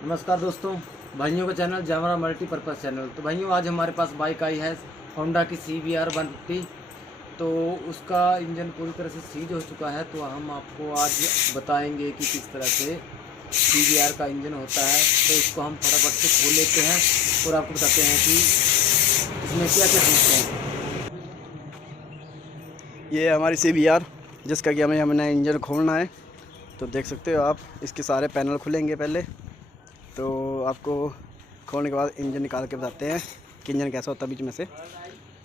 नमस्कार दोस्तों, भाइयों का चैनल जैमरा मल्टीपर्पज़ चैनल। तो भाइयों, आज हमारे पास बाइक आई है होंडा की CBR 150। तो उसका इंजन पूरी तरह से सीज हो चुका है। तो हम आपको आज बताएंगे कि किस तरह से CBR का इंजन होता है। तो इसको हम फटाफट से खोल लेते हैं और आपको बताते हैं कि इसमें क्या क्या चीज़ हैं। ये हमारी CBR जिसका कि हमने इंजन खोलना है। तो देख सकते हो आप, इसके सारे पैनल खुलेंगे पहले। तो आपको खोलने के बाद इंजन निकाल के बताते हैं कि इंजन कैसा होता है बीच में से।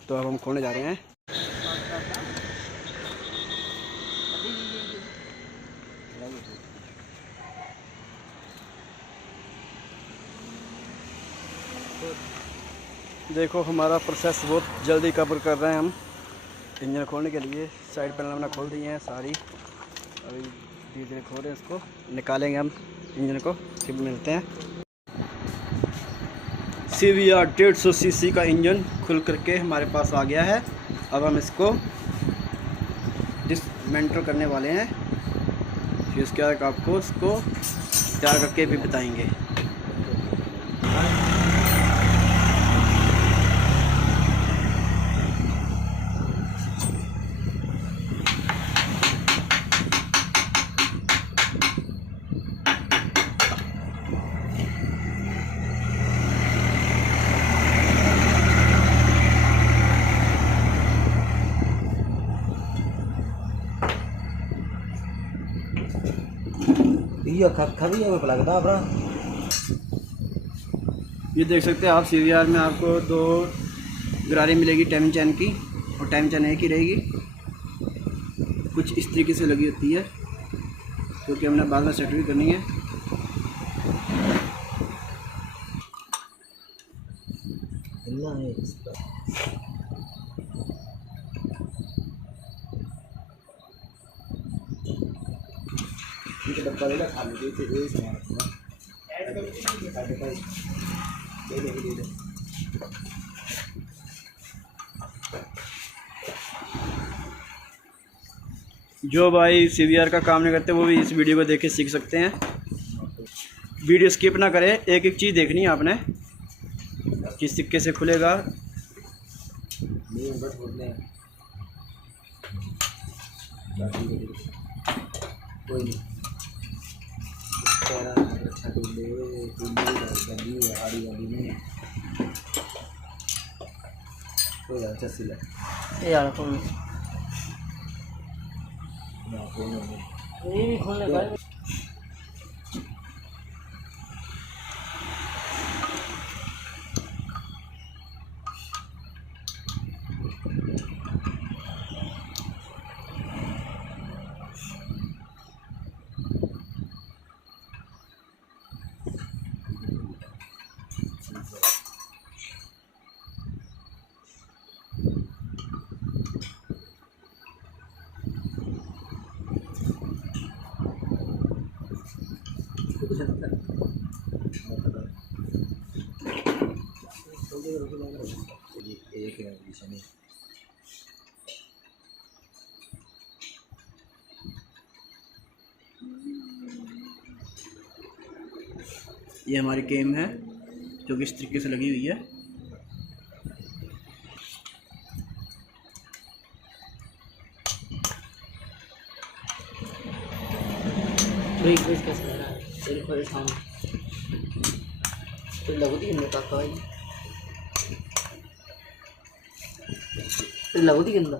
तो अब हम खोलने जा रहे हैं। देखो, हमारा प्रोसेस बहुत जल्दी कवर कर रहे हैं हम इंजन खोलने के लिए। साइड पैनल हमने खोल दिए हैं सारी। अभी धीरे धीरे खोल रहे हैं, इसको निकालेंगे हम इंजन को, फिर मिलते हैं। CBR 150 cc का इंजन खुल करके हमारे पास आ गया है। अब हम इसको डिसमेंटल करने वाले हैं, फिर उसके बाद आपको इसको तैयार करके भी बताएंगे। ये देख सकते हैं आप, CBR में आपको 2 गरारी मिलेगी टाइम चैन की, और टाइम चैन एक ही रहेगी। कुछ इस तरीके से लगी होती है, क्योंकि हमने बाद में सेट भी करनी है। जो भाई CBR का काम नहीं करते वो भी इस वीडियो को देख के सीख सकते हैं। वीडियो स्किप ना करें, एक एक चीज़ देखनी है आपने, किस तरीके से खुलेगा। यार खोल ये भी खोलने का ये हमारी केम है जो कि इस तरीके से लगी हुई है। कैसे लगा है सामने तो लगू थी गंदा काका भाई लगू थी गंदा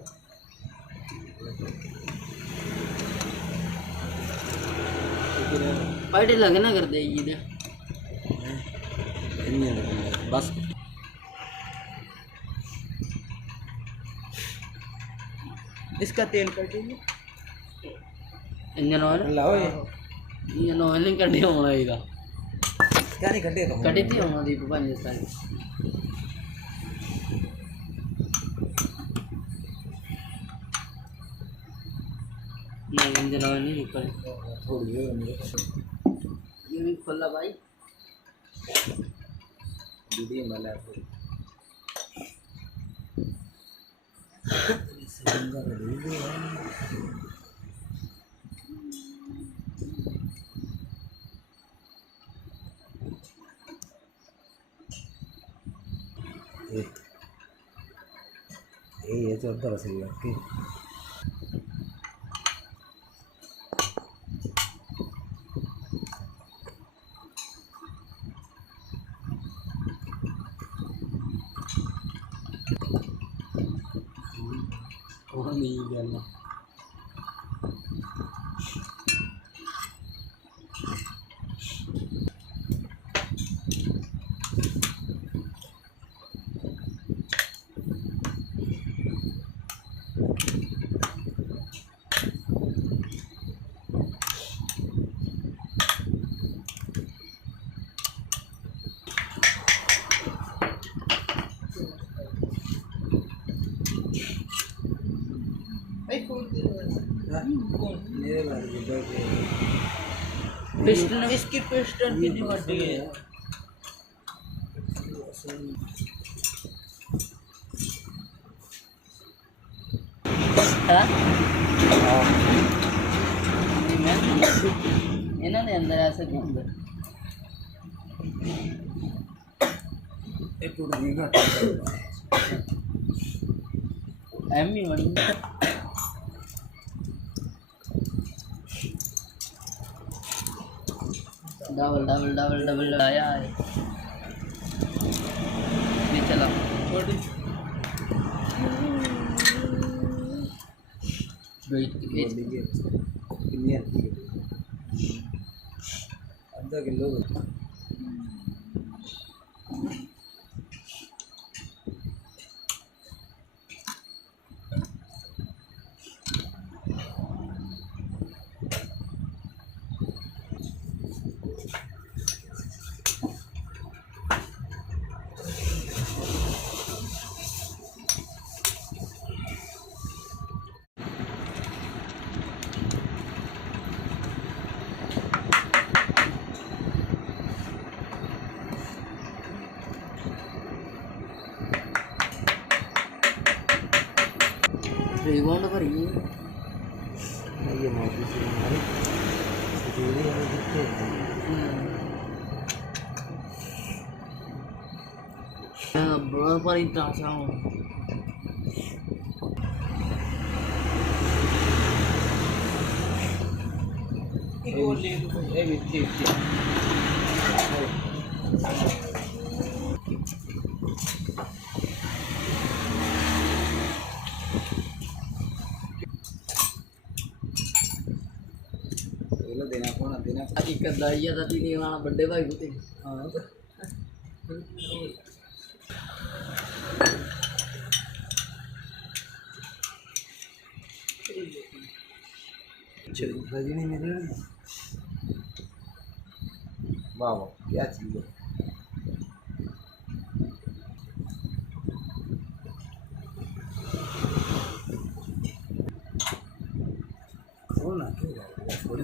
पार्टी लगे ना कर दे ये बस इसका तेल कटेगी इंजन ऑयल लाओ इंजन ऑयल कटे होना है क्या नहीं कटे तो कटे थी होना दीप बन जाता है नहीं इंजन ऑयल नहीं निकल थोड़ी ये भी खोला भाई वीडियो में ला थोड़ी यही है 14 की। नहीं गया पिस्टन इसकी पिस्टन कितनी बड़ी है? ਇਹਨਾਂ ਦੇ ਅੰਦਰ ਐਸਾ ਕਿਉਂ ਹੁੰਦਾ? ये टूट गया ਐਮੀ ਬਣੀ डबल डबल डबल डबल आया है ये चला वेट कितनी आती है? आधा किलो। रिबाउंड भरी ये मौके से हमारे जोड़ी हमें दिखते हैं। बड़ा पर इतना देना कौन देना एक दाइया दा तीन वाला बड़े भाई होते हाँ रजनी मेरे वाह वाह क्या चीज़ है। ना थोड़ी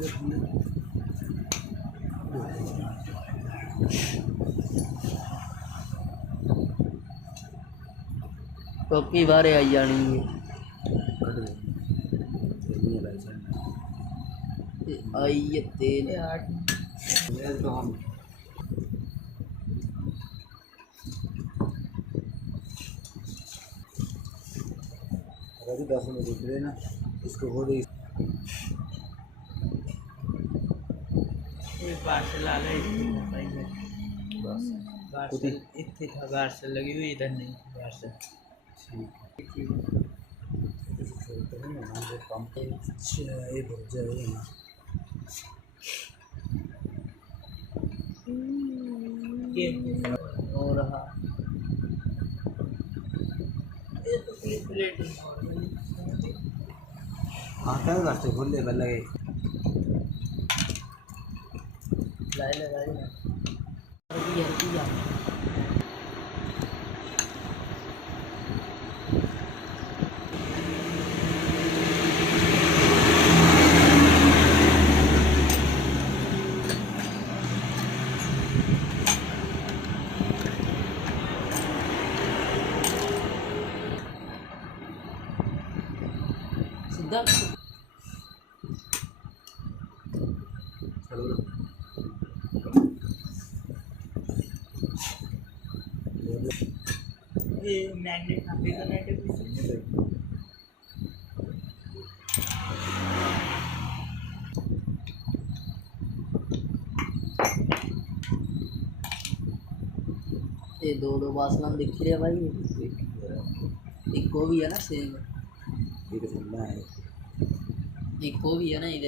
कोकी बारे आई जानी है आई है तेल तो हम अगर 10 मिनट रुक रहे ना इसको हो गई पार्सल आ गए पार्सल इतनी था पार्सल लगी हुई इधर नहीं पार्सल ये बहुत जाएगा हो रहा ये तो प्लेट हाँ क्या रास्ते खोल ले बल्ला गए लाए सीधा ये दो बासमान दिख रहे भाई, एक को भी है ना सेम, एक को भी है ना इधर।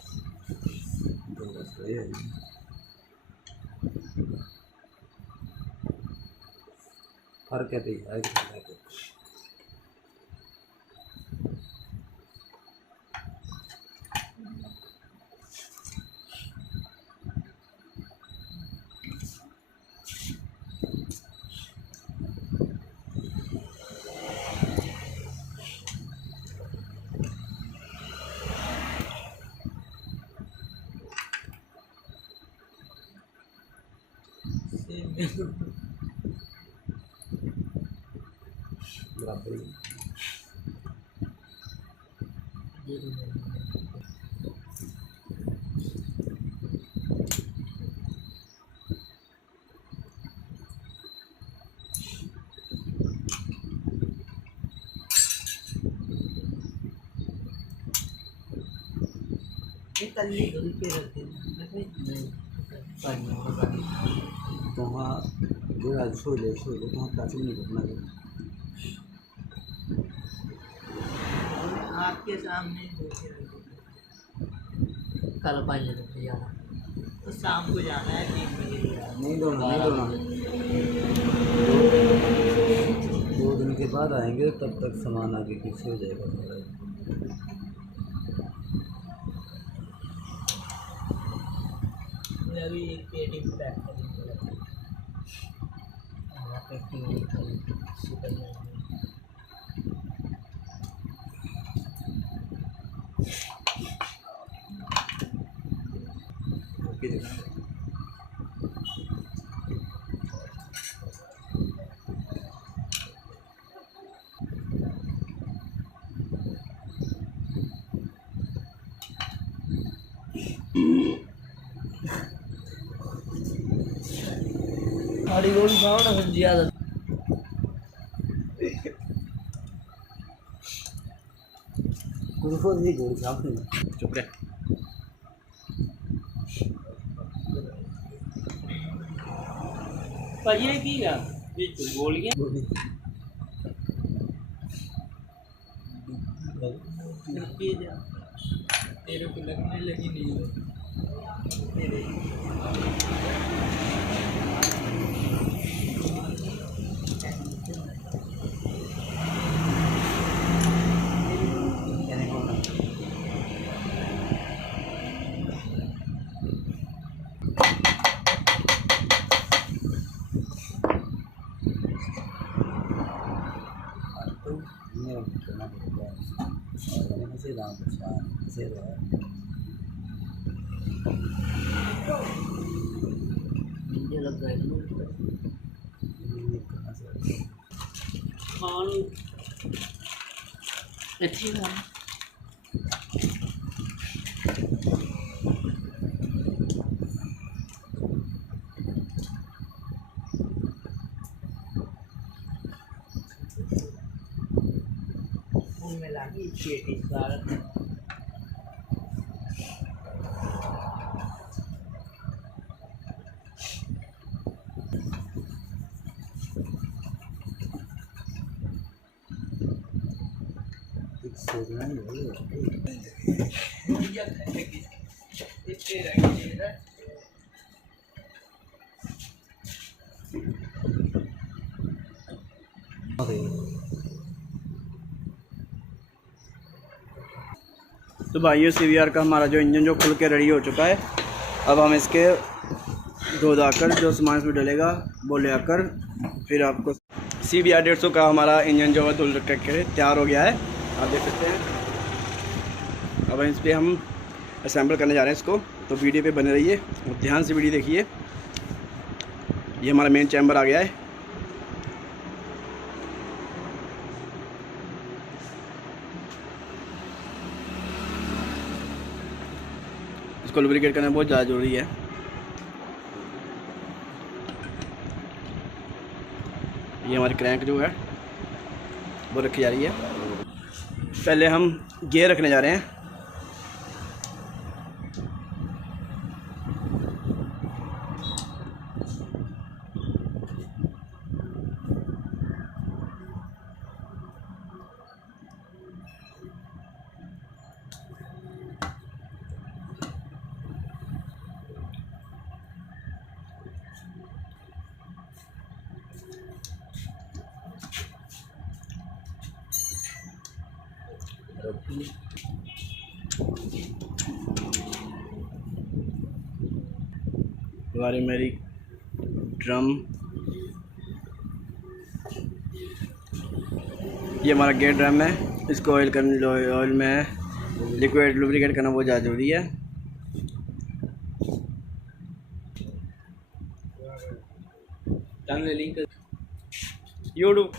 फर्क है भाई। तो वहाँ जो आज छोड़ ले तो वहाँ काफी नहीं घटना है। आपके सामने कल 5 बजे जाना, तो शाम को जाना है 3 बजे। नहीं दौड़ना, दो दिन के बाद आएंगे, तब तक सामान आगे पीछे हो जाएगा थोड़ा। अभी पेटिंग पैक खाली गोली खाओ ना, फिर ज्यादा कुछ नहीं गोली खाओ नहीं। चुप रहे। पहले की ना गोलियां तेरे को लगने लगी नहीं तेरे लग गए अच्छी बात। में लगी चेटी सारा सोचना ही तो भाइयों CVR का हमारा जो इंजन जो खुल के रेडी हो चुका है। अब हम इसके धो धाकर जो सामान इसमें डलेगा वो ले आकर फिर आपको CVR 150 का हमारा इंजन जो है धुल के तैयार हो गया है, आप देख सकते हैं। अब इस पर हम असेंबल करने जा रहे हैं इसको, तो वीडियो पे बने रहिए और ध्यान से वीडियो देखिए। ये हमारा मेन चैम्बर आ गया है। इसको लुब्रिकेट करना बहुत ज़्यादा ज़रूरी है। ये हमारी क्रैंक जो है वो रखी जा रही है। पहले हम गियर रखने जा रहे हैं। हमारी मेरी ड्रम, ये हमारा गेयर ड्रम है। इसको ऑयल में लिक्विड लुब्रिकेट करना बहुत ज़्यादा ज़रूरी है। यूट्यूब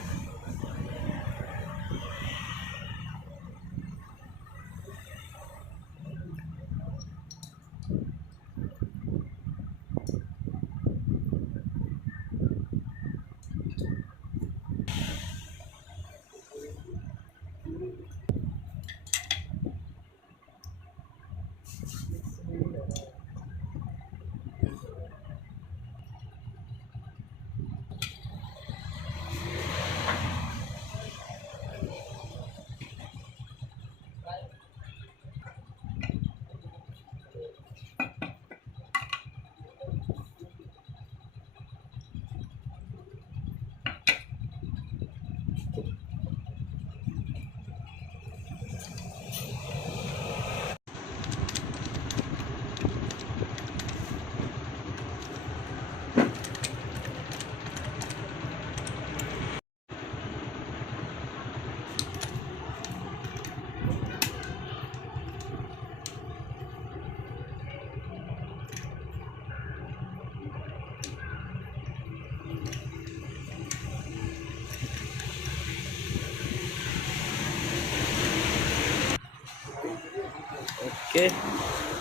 ओके,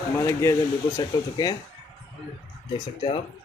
हमारे गियर जो बिल्कुल सेट हो चुके हैं, देख सकते हैं आप।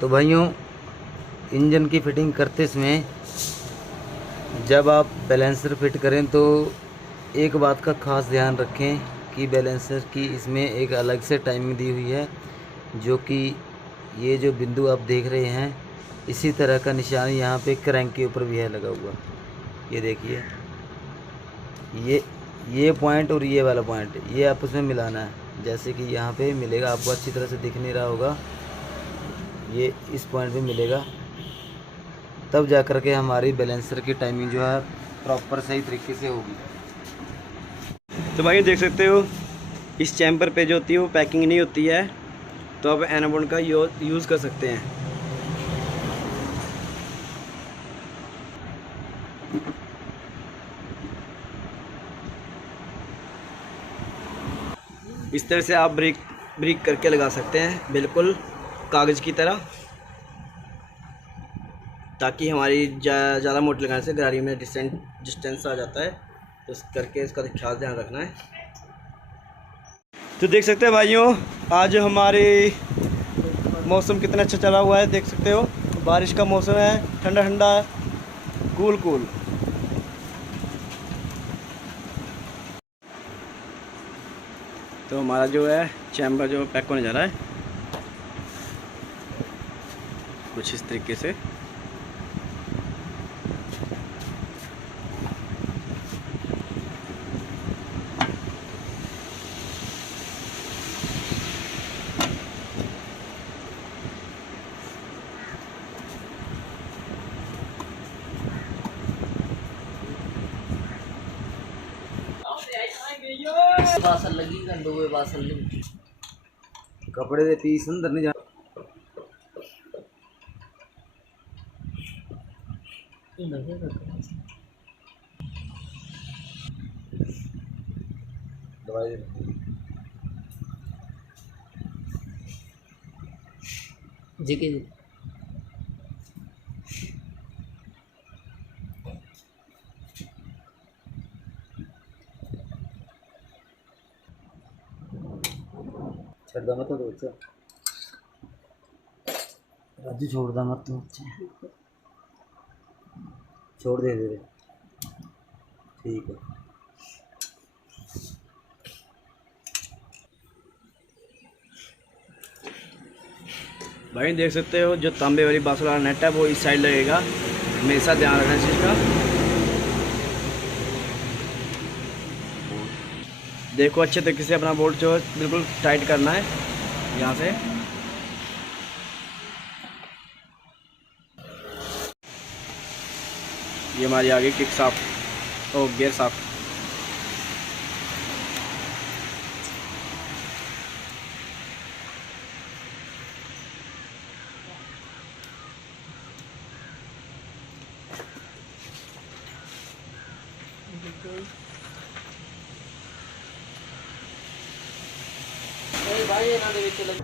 तो भाइयों, इंजन की फिटिंग करते समय जब आप बैलेंसर फिट करें तो एक बात का खास ध्यान रखें कि बैलेंसर की इसमें एक अलग से टाइमिंग दी हुई है, जो कि ये जो बिंदु आप देख रहे हैं, इसी तरह का निशान यहाँ पे क्रैंक के ऊपर भी है लगा हुआ। ये देखिए, ये पॉइंट और ये वाला पॉइंट ये आपस में मिलाना है। जैसे कि यहाँ पे मिलेगा, आपको अच्छी तरह से दिख नहीं रहा होगा, ये इस पॉइंट पे मिलेगा, तब जा कर के हमारी बैलेंसर की टाइमिंग जो है प्रॉपर सही तरीके से होगी। तो भाई देख सकते हो, इस चैम्बर पे जो होती है वो पैकिंग नहीं होती है, तो आप एनाबॉन्ड का यूज़ कर सकते हैं। इस तरह से आप ब्रिक करके लगा सकते हैं, बिल्कुल कागज़ की तरह, ताकि हमारी ज़्यादा मोटी लगाने से गरारी में डिस्टेंस आ जाता है, तो इस करके इसका ख्याल ध्यान रखना है। तो देख सकते हैं भाइयों, आज हमारे मौसम कितना अच्छा चला हुआ है, देख सकते हो, बारिश का मौसम है, ठंडा ठंडा कूल। तो हमारा जो है चैम्बर जो पैक होने जा रहा है। कुछ इस तरीके से। बासल लगी गंदो हुए बासल लगी कपड़े दे पीस अंदर नहीं जा दवाई जेके छड़दा मत तो बच्चा राजू छोड़दा मत तो बच्चा छोड़ दे दे ठीक है। भाई देख सकते हो जो तांबे वाली बांस वाला नेट है वो इस साइड लगेगा, हमेशा ध्यान रखना इस चीज़ का। देखो अच्छे तरीके से अपना बोल्ट जो है बिल्कुल टाइट करना है यहाँ से। ये हमारी आगे किक साफ और गियर साफ। भाई ਇਹਨਾਂ ਦੇ ਵਿੱਚ ਲੱਗ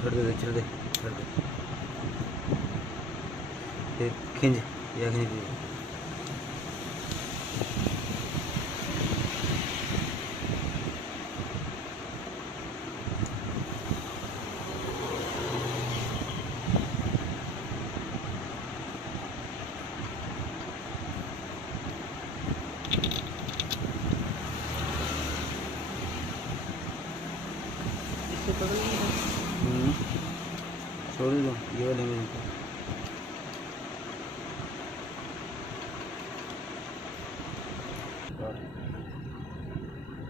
छोड़ दे छोड़ दे छोड़ दे फिर खींच या खींच दे। छोड़ दो ये वाले में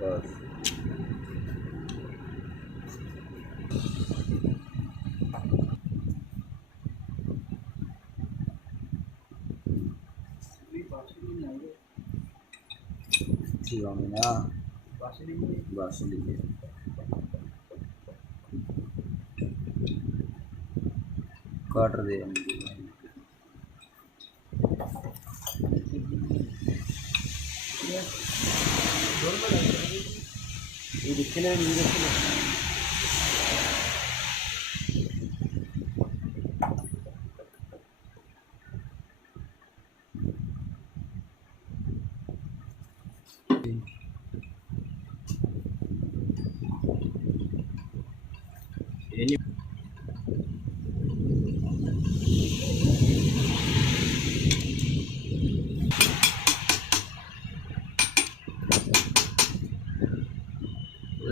बस ठीक है ना बस लीजिए काट दे ये दिखने नहीं दिखने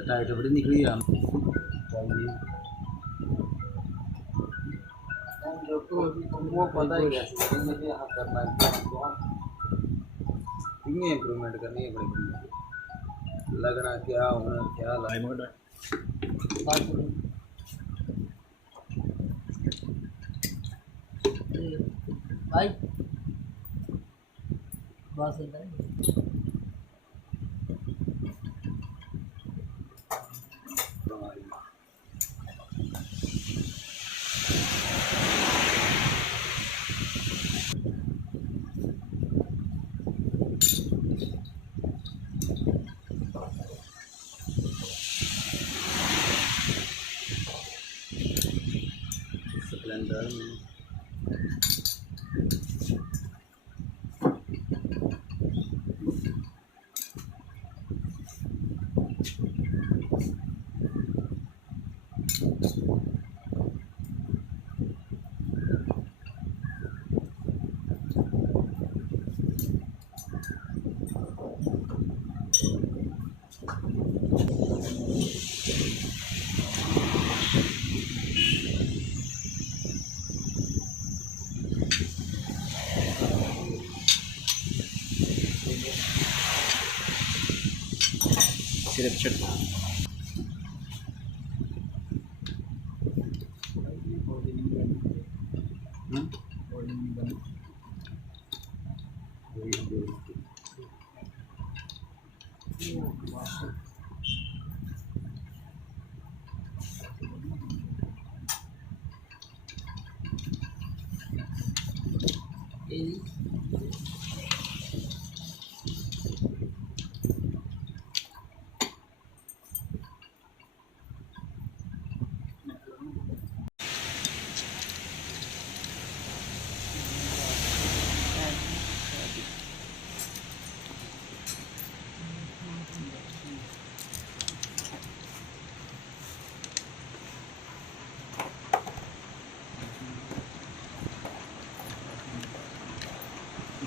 टाइट बड़ी निकली यार वो पता ही कैसे मुझे हाथ करना है कितनी इम्प्रूवमेंट करनी है बड़ी लगना क्या होना क्या लगना भाई बस इधर सिलेंडर में सिर्फ छट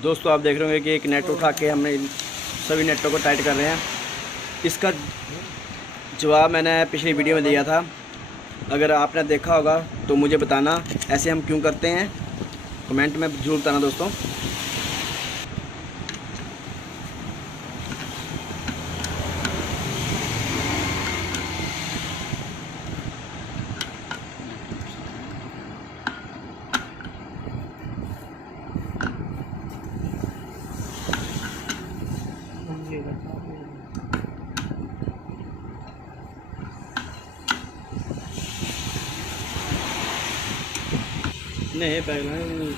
दोस्तों आप देख रहे होंगे कि एक नेट उठा के हमने सभी नेटों को टाइट कर रहे हैं। इसका जवाब मैंने पिछली वीडियो में दिया था, अगर आपने देखा होगा तो मुझे बताना ऐसे हम क्यों करते हैं, कमेंट में ज़रूर बताना दोस्तों। नहीं पहले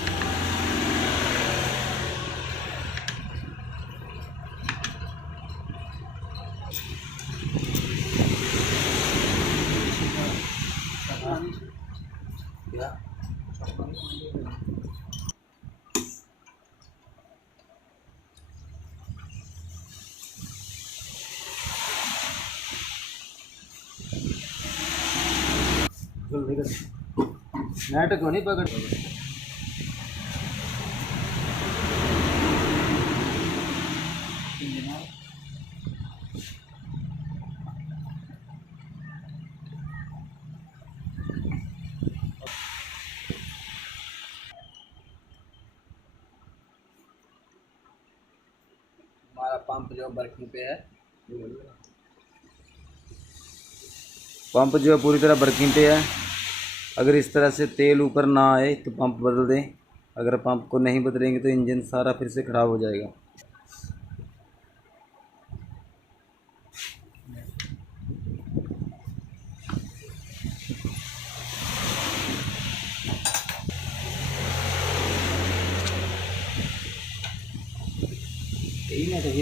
नेट को नहीं पकड़ हमारा पंप जो वर्किंग पे है। पंप जो है पूरी तरह वर्किंग पे है। अगर इस तरह से तेल ऊपर ना आए तो पंप बदल दें, अगर पंप को नहीं बदलेंगे तो इंजन सारा फिर से ख़राब हो जाएगा। यही नहीं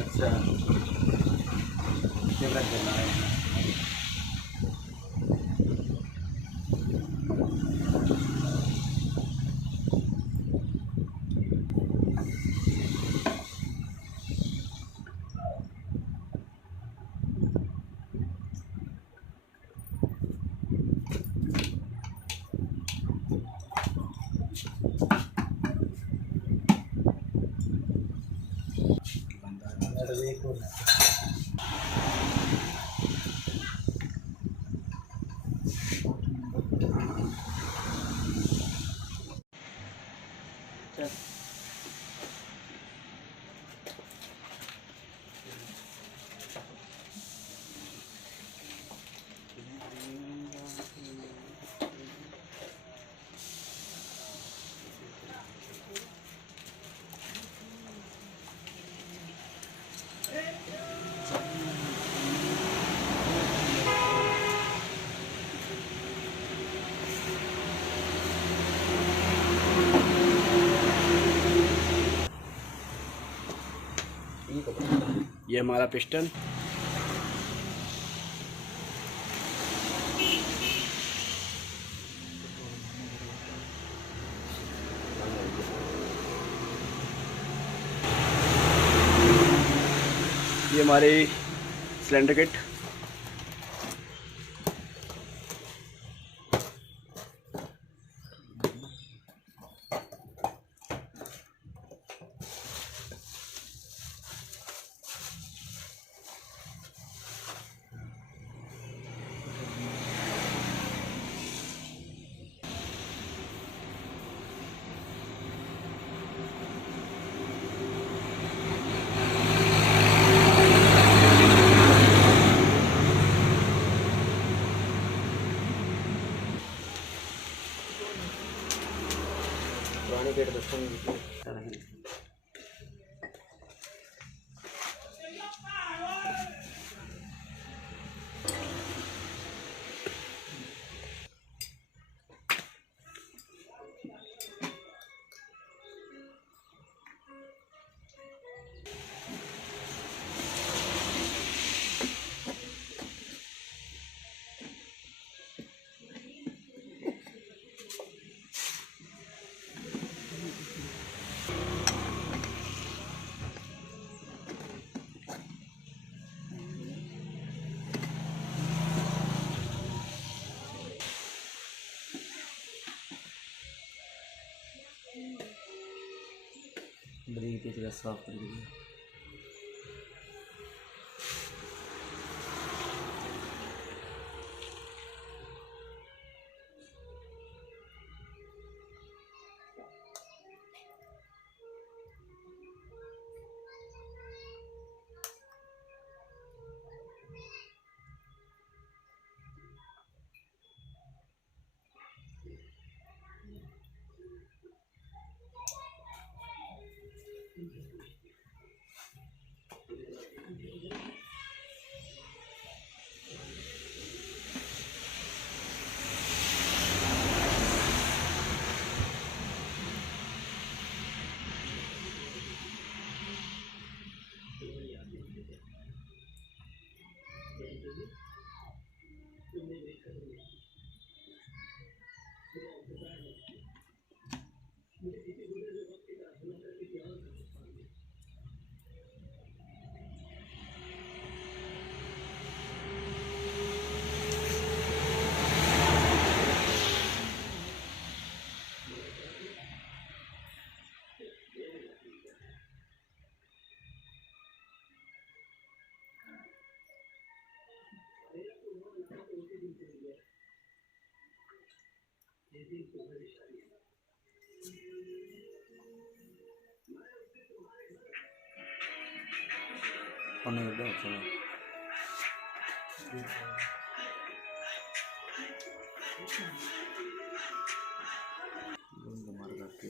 अच्छा फेवरेट देना है। ये हमारा पिस्टन। ये हमारी सिलेंडर किट। पुरानी गेट ब्रेक की जगह साफ कर दीजिए। पन्ने कर दो मार करके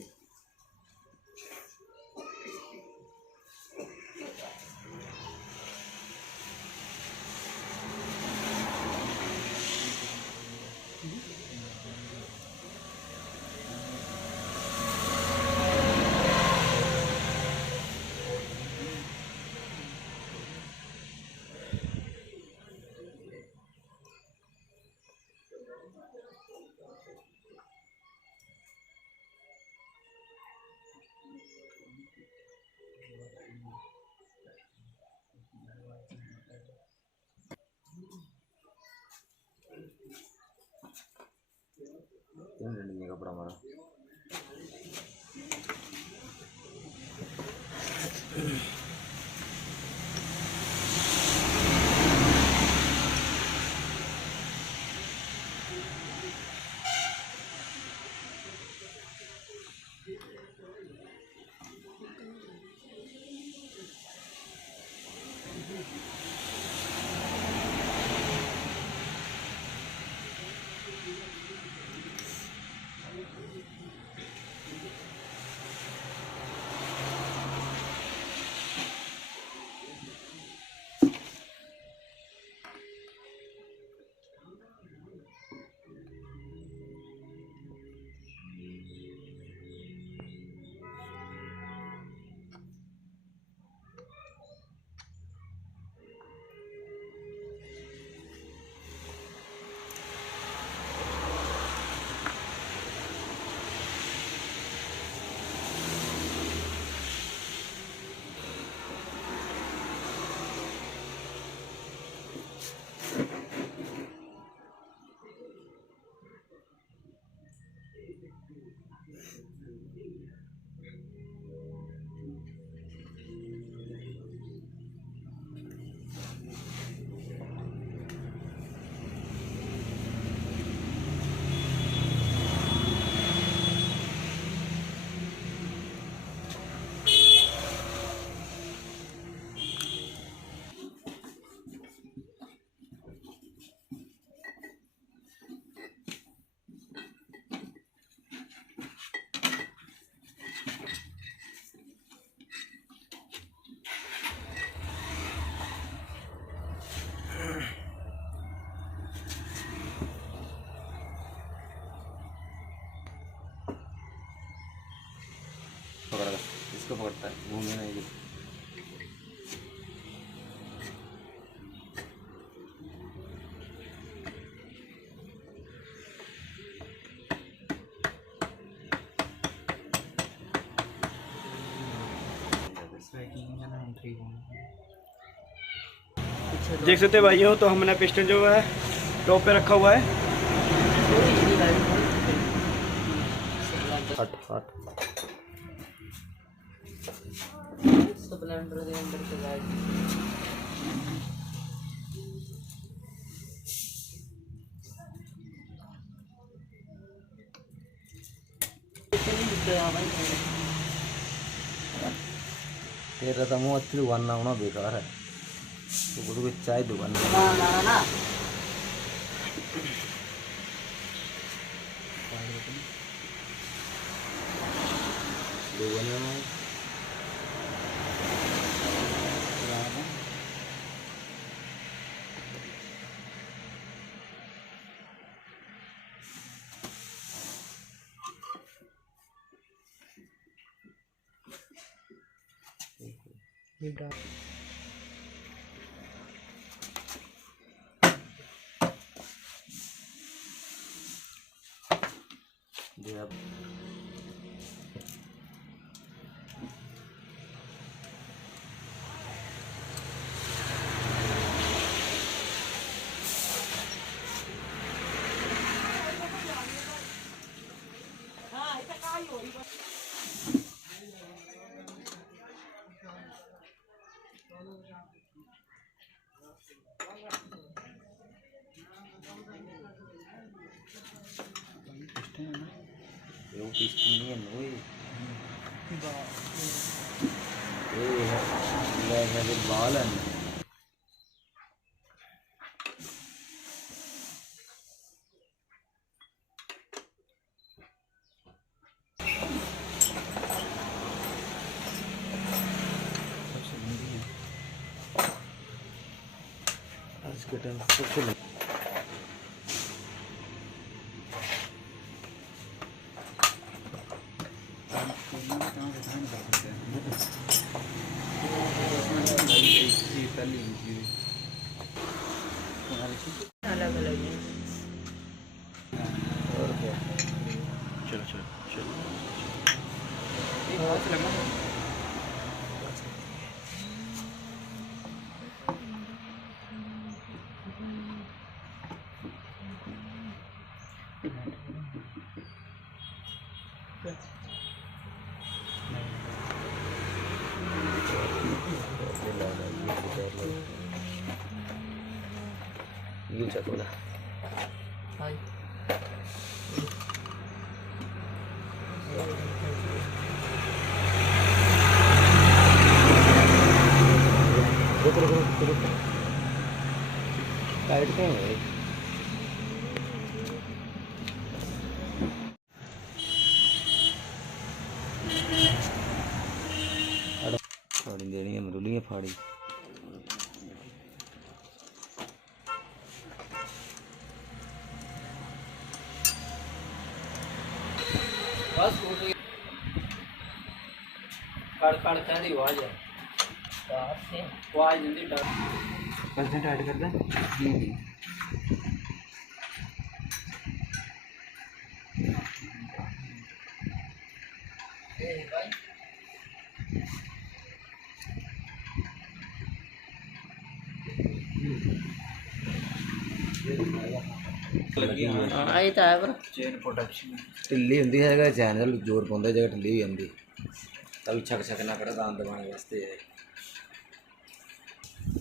पकड़ा, इसको पकड़ता है, घूमे ना ये। देख सकते हैं भाइयों, तो हमने पिस्टन जो है टॉप पे रखा हुआ है। स्प्लेंडर के अंदर से गाइस तेरा तो मुँह अच्छी दुकान ना होना बेकार है, तो कोई चाय दुकान ना दे अब। Eu fiz minha noite. É bola. Acho que tem um अलग अलग है। और क्या? चलो चलो चलो। You चकोला। हाय रुक। टाइट क्यों है? फाड़ी देनी है, मरूली है फाड़ी। बस हो गई। कड़ कह दी आवाज है। आवाज जल्दी डाल। कैसे टाइट कर दे? आई तो है पर चेन प्रोटेक्शन ढिल्ली होंदी है जगह चैनल जोर पाਉਂਦਾ जगह ढिल्ली हो जाती तभी छक ना कड़ा दान दबाने वास्ते है।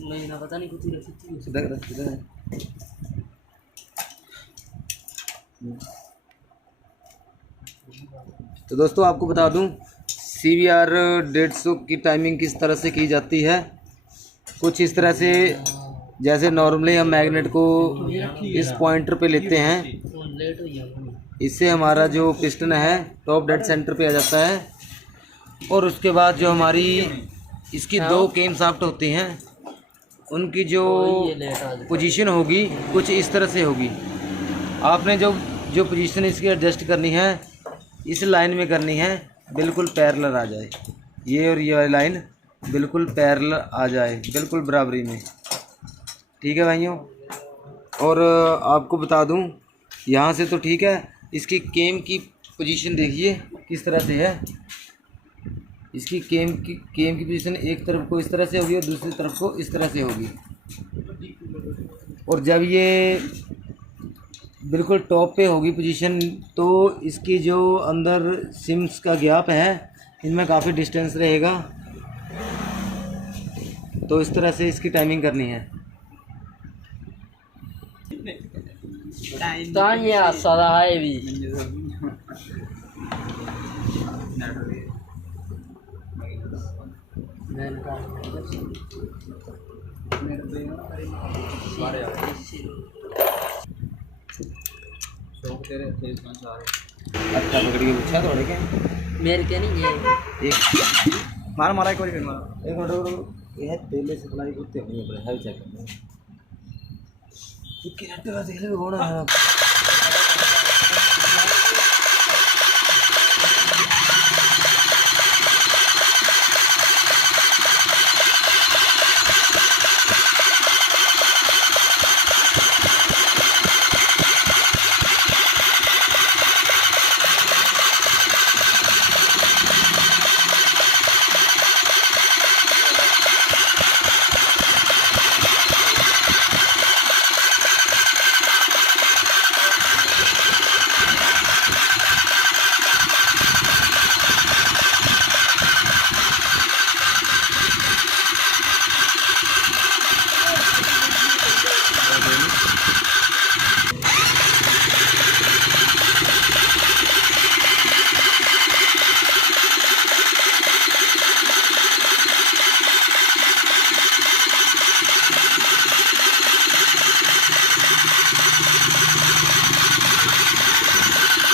नहीं ना पता नहीं कुछ ही रखी सीधा कर सीधा। तो दोस्तों आपको बता दूं CBR 150 की टाइमिंग किस तरह से की जाती है। कुछ इस तरह से, जैसे नॉर्मली हम मैग्नेट को इस पॉइंटर पे लेते हैं, लेट हो गया। इससे हमारा जो पिस्टन है टॉप डेड सेंटर पे आ जाता है। और उसके बाद जो हमारी इसकी दो केम शाफ्ट होती हैं, उनकी जो पोजीशन होगी कुछ इस तरह से होगी। आपने जो पोजीशन इसकी एडजस्ट करनी है इस लाइन में करनी है, बिल्कुल पैरेलल आ जाए, ये और ये वाली लाइन बिल्कुल पैरेलल आ जाए, बिल्कुल बराबरी में। ठीक है भाइयों, और आपको बता दूं यहाँ से तो ठीक है, इसकी केम की पोजीशन देखिए किस तरह से है। इसकी केम की पोजीशन एक तरफ को इस तरह से होगी और दूसरी तरफ को इस तरह से होगी। और जब ये बिल्कुल टॉप पे होगी पोजीशन, तो इसकी जो अंदर सिम्स का गैप है इनमें काफ़ी डिस्टेंस रहेगा। तो इस तरह से इसकी टाइमिंग करनी है। Tanya Sarajevi. अच्छा पकड़ के पूछा थोड़े के मेरे के नहीं है एक मारा मारा एक बार फिर मारा। एक मिनट ये तेले से बनाई कुत्ते होंगे बड़े है चेक करना ये किरते का तेल होना है।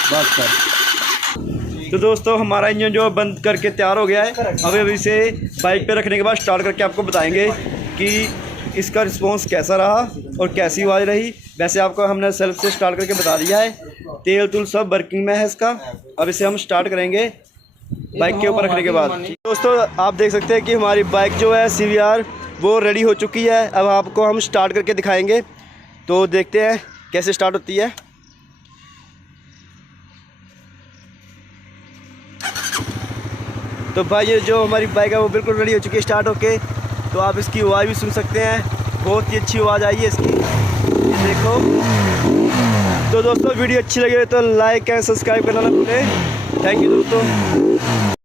बस कर। तो दोस्तों हमारा इंजन जो बंद करके तैयार हो गया है। अब इसे बाइक पे रखने के बाद स्टार्ट करके आपको बताएंगे कि इसका रिस्पांस कैसा रहा और कैसी आवाज़ रही। वैसे आपको हमने सेल्फ से स्टार्ट करके बता दिया है, तेल तुल सब वर्किंग में है इसका। अब इसे हम स्टार्ट करेंगे बाइक के ऊपर रखने के बाद। दोस्तों आप देख सकते हैं कि हमारी बाइक जो है CBR वो रेडी हो चुकी है। अब आपको हम स्टार्ट करके दिखाएंगे, तो देखते हैं कैसे स्टार्ट होती है। तो भाई ये जो हमारी बाइक है वो बिल्कुल रेडी हो चुकी है स्टार्ट होके। तो आप इसकी आवाज़ भी सुन सकते हैं, बहुत ही अच्छी आवाज़ आई है इसकी, ये देखो। तो दोस्तों वीडियो अच्छी लगे तो लाइक एंड सब्सक्राइब करना ना भूलें। थैंक यू दोस्तों।